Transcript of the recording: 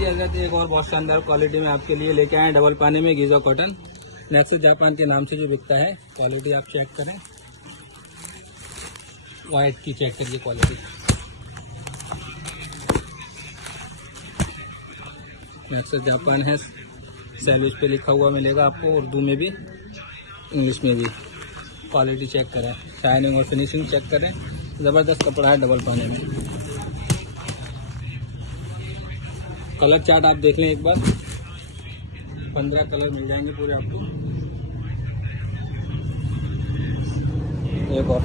लीजिए अगर एक और बहुत शानदार क्वालिटी में आपके लिए लेके आए डबल पानी में गीज़ा कॉटन। नेक्स्ट जापान के नाम से जो बिकता है। क्वालिटी आप चेक करें, वाइट की चेक करिए क्वालिटी। नेक्स्ट जापान है, सैलूज पे लिखा हुआ मिलेगा आपको, उर्दू में भी इंग्लिश में भी। क्वालिटी चेक करें, शाइनिंग और फिनिशिंग चेक करें, ज़बरदस्त कपड़ा है डबल पानी में। कलर चार्ट आप देख लें एक बार, 15 कलर मिल जाएंगे पूरे आपको। एक और